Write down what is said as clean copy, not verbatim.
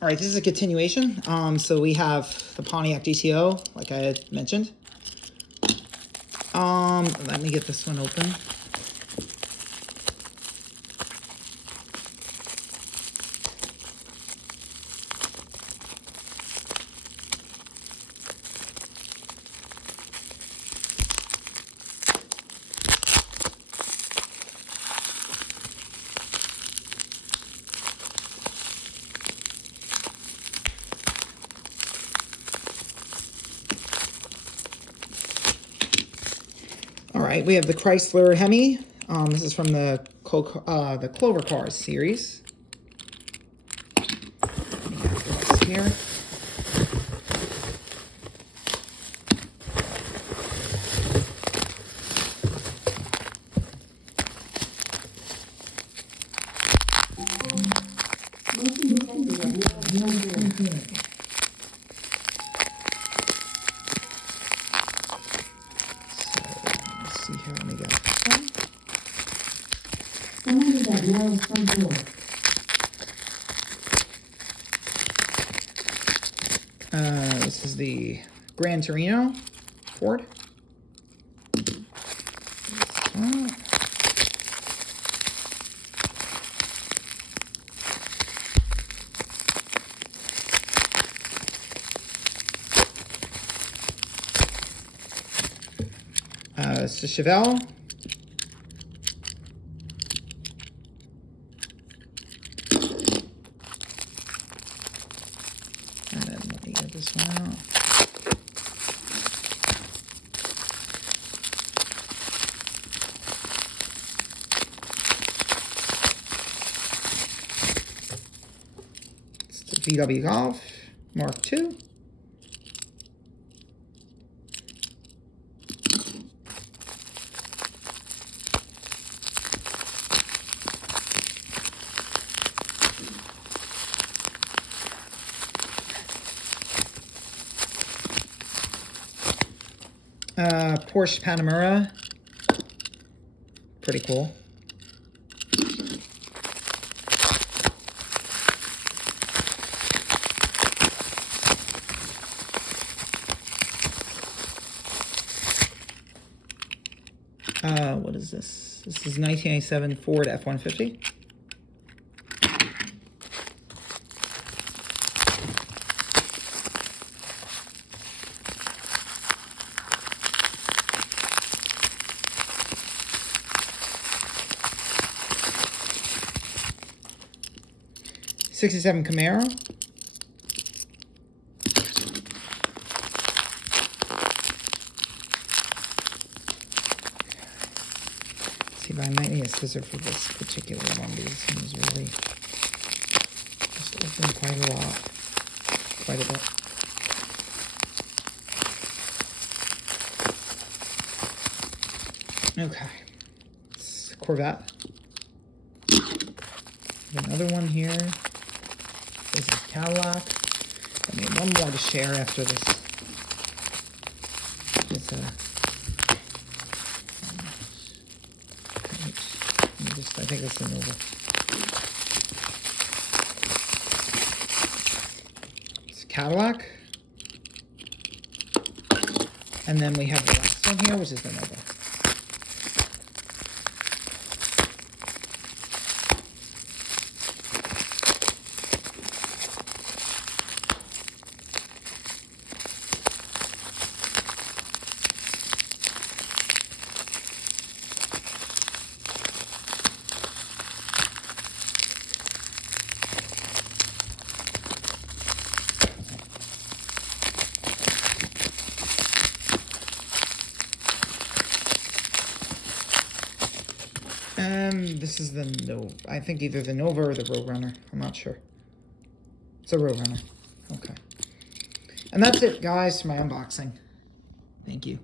All right, this is a continuation. So we have the Pontiac GTO, like I had mentioned. Let me get this one open. All right, we have the Chrysler Hemi. This is from the Clover Cars series. Here. See here, let me get this is the Gran Torino Ford. It's the Chevelle. And then let me get this one out. It's the VW Golf Mark II. Porsche Panamera, pretty cool. What is this? This is 1987 Ford F-150. '67 Camaro. See if I might need a scissor for this particular one. These things really just open quite a lot, quite a bit. Okay, it's Corvette. Another one here. This is Cadillac. I mean, one more to share after this. It's I think it's a Nova. It's Cadillac. And then we have the last one here, which is the Nova. This is the Nova. I think either the Nova or the Roadrunner. I'm not sure. It's a Roadrunner. Okay. And that's it, guys, for my unboxing. Thank you.